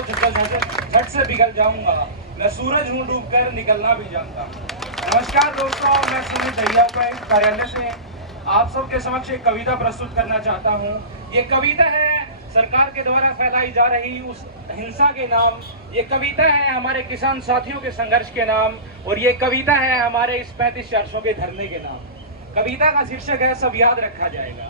तो झट से पिघल जाऊंगा। मैं सूरज हूँ डूबकर निकलना भी जानता हूँ। नमस्कार दोस्तों, मैं सुमित दहिया उपायुक्त कार्यालय से आप सबके समक्ष एक कविता प्रस्तुत करना चाहता हूँ। ये कविता है सरकार के द्वारा फैलाई जा रही उस हिंसा के नाम। ये कविता है हमारे किसान साथियों के संघर्ष के नाम, और ये कविता है हमारे इस 35 के धरने के नाम। कविता का शीर्षक है सब याद रखा जाएगा।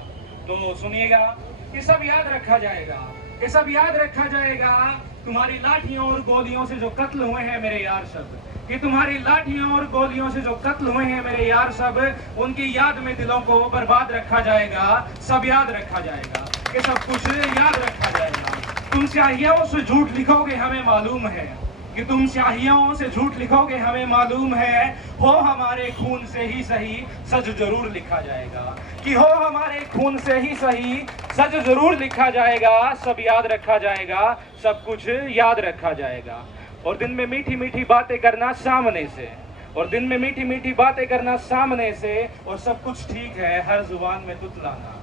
तो सुनिएगा कि सब याद रखा जाएगा, कि सब याद रखा जाएगा तुम्हारी लाठियों और गोलियों से जो कत्ल हुए हैं मेरे यार सब, कि तुम्हारी लाठियों और गोलियों से जो कत्ल हुए हैं मेरे यार सब, उनकी याद में दिलों को बर्बाद रखा जाएगा। सब याद रखा जाएगा कि सब कुछ याद रखा जाएगा। तुम स्याहियों से झूठ लिखोगे हमें मालूम है, कि तुम स्याहियों से झूठ लिखोगे हमें मालूम है। हो हमारे खून से ही सही सच जरूर लिखा जाएगा, कि हो हमारे खून से ही सही सच जरूर लिखा जाएगा। सब याद रखा जाएगा, सब कुछ याद रखा जाएगा। और दिन में मीठी मीठी बातें करना सामने से, और दिन में मीठी मीठी बातें करना सामने से, और सब कुछ ठीक है हर जुबान में तुतलाना,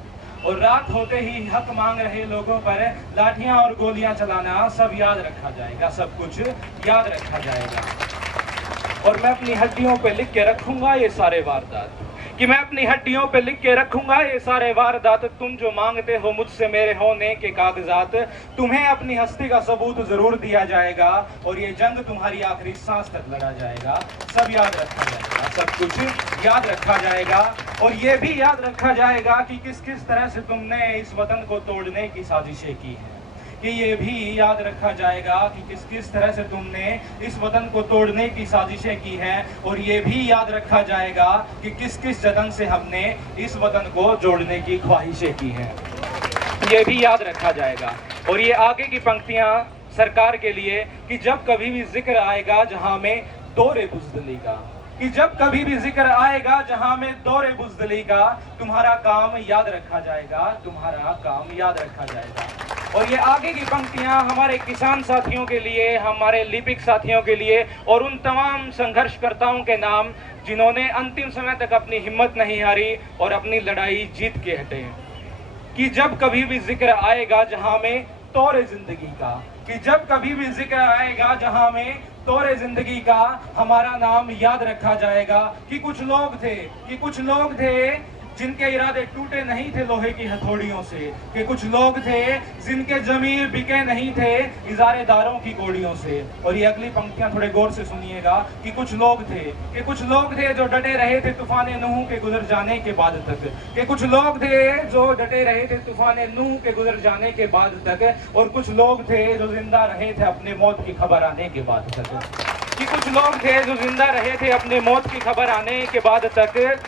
और रात होते ही हक मांग रहे लोगों पर लाठियां और गोलियां चलाना। सब याद रखा जाएगा, सब कुछ याद रखा जाएगा। और मैं अपनी हड्डियों पे लिख के रखूंगा ये सारे वारदात, कि मैं अपनी हड्डियों पे लिख के रखूंगा ये सारे वारदात। तुम जो मांगते हो मुझसे मेरे होने के कागजात, तुम्हें अपनी हस्ती का सबूत जरूर दिया जाएगा, और ये जंग तुम्हारी आखिरी सांस तक लड़ा जाएगा। सब याद रखा जाएगा, सब कुछ याद रखा जाएगा। और ये भी याद रखा जाएगा कि किस किस तरह से तुमने इस वतन को तोड़ने की साजिशें की हैं, कि ये भी याद रखा जाएगा कि किस किस तरह से तुमने इस वतन को तोड़ने की साजिशें की हैं। और ये भी याद रखा जाएगा कि किस किस जतन से हमने इस वतन को जोड़ने की ख्वाहिशें की हैं। ये भी याद रखा जाएगा। और ये आगे की पंक्तियां सरकार के लिए, कि जब कभी भी जिक्र आएगा जहां में दौरे बुज़दिली का, कि जब कभी भी जिक्र आएगा जहां में दौरे बुज़दिली का, तुम्हारा काम याद रखा जाएगा, तुम्हारा काम याद रखा जाएगा। और ये आगे की पंक्तियां हमारे किसान साथियों के लिए, हमारे लिपिक साथियों के लिए, और उन तमाम संघर्षकर्ताओं के नाम जिन्होंने अंतिम समय तक अपनी हिम्मत नहीं हारी और अपनी लड़ाई जीत के हटे। कि जब कभी भी जिक्र आएगा जहां में तौरे जिंदगी का, कि जब कभी भी जिक्र आएगा जहां में तौरे जिंदगी का, हमारा नाम याद रखा जाएगा। कि कुछ लोग थे जिनके इरादे टूटे नहीं थे लोहे की हथौड़ियों से, कि कुछ लोग थे जिनके जमीर बिके नहीं थे इजारेदारों की गोलियों से। और ये अगली पंक्तियां थोड़े गौर से सुनिएगा। कि कुछ लोग थे जो डटे रहे थे तूफान नूह के गुजर जाने के बाद तक, कि कुछ लोग थे जो डटे रहे थे तूफान नूह के गुजर जाने के बाद तक, और कुछ लोग थे जो जिंदा रहे थे अपने मौत की खबर आने के बाद तक, कि कुछ लोग थे जो जिंदा रहे थे अपने मौत की खबर आने के बाद तक।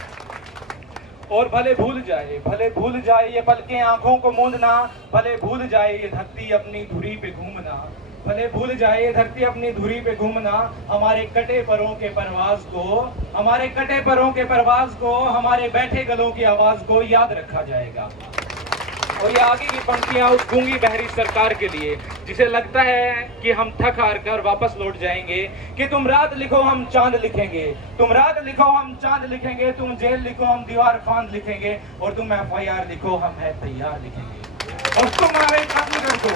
और भले भूल जाए ये पलकें आंखों को मूंदना, भले भूल जाए ये धरती अपनी धुरी पे घूमना, भले भूल जाए ये धरती अपनी धुरी पे घूमना। हमारे कटे परों के परवाज को, हमारे बैठे गलों की आवाज को याद रखा जाएगा। और ये आगे की पंक्तियां उस गूंगी बहरी सरकार के लिए जिसे लगता है कि हम थक हार कर वापस लौट जाएंगे। कि तुम रात लिखो हम चांद लिखेंगे, तुम रात लिखो हम चांद लिखेंगे, तुम जेल लिखो हम दीवार फांद लिखेंगे, और तुम FIR लिखो हम है तैयार लिखेंगे। और तुम हमें कत्ल कर दो,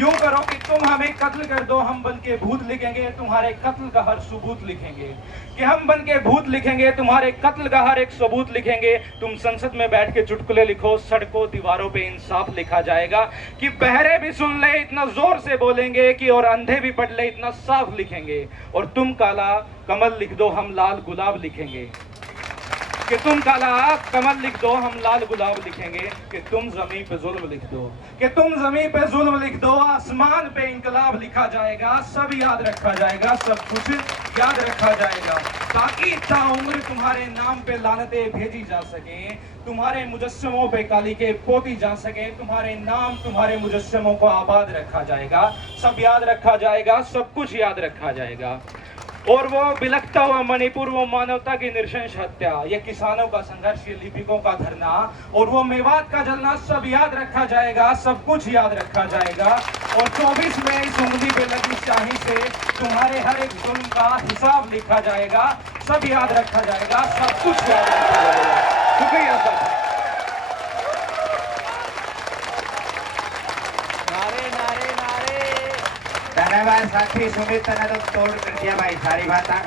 यूं करो कि तुम हमें कत्ल कर दो, हम बन के भूत लिखेंगे, तुम्हारे कत्ल का हर सबूत लिखेंगे। कि हम बन के भूत लिखेंगे, तुम्हारे कत्ल का हर एक सबूत लिखेंगे। तुम संसद में बैठ के चुटकुले लिखो, सड़कों दीवारों पे इंसाफ लिखा जाएगा। कि बहरे भी सुन ले इतना जोर से बोलेंगे, कि और अंधे भी पढ़ ले इतना साफ लिखेंगे। और तुम काला कमल लिख दो हम लाल गुलाब लिखेंगे, कि तुम काला कमल लिख दो हम लाल गुलाब लिखेंगे। कि तुम जमीन पे जुल्म लिख दो, कि तुम जमीन पे जुल्म लिख दो, आसमान पे इंकलाब लिखा जाएगा। सब याद रखा जाएगा, सब कुछ याद रखा जाएगा, ताकि ताउम्र तुम्हारे नाम पे लानतें भेजी जा सके, तुम्हारे मुजस्समों पे काली के पोती जा सके, तुम्हारे नाम तुम्हारे मुजस्समों को आबाद रखा जाएगा। सब याद रखा जाएगा, सब कुछ याद रखा जाएगा। और वो बिलखता हुआ मणिपुर, वो मानवता की नृशंस हत्या, ये किसानों का संघर्ष, ये लिपिकों का धरना, और वो मेवात का जलना, सब याद रखा जाएगा, सब कुछ याद रखा जाएगा। और 24 में इस उंगली पे लगी स्याही से तुम्हारे हर एक जुल्म का हिसाब लिखा जाएगा। सब याद रखा जाएगा, सब कुछ याद रखा जाएगा। शुक्रिया सर। नारे नारे नारे धन्यवाद साथी सुमित ने तो तोड़ कर दिया भाई सारी बात।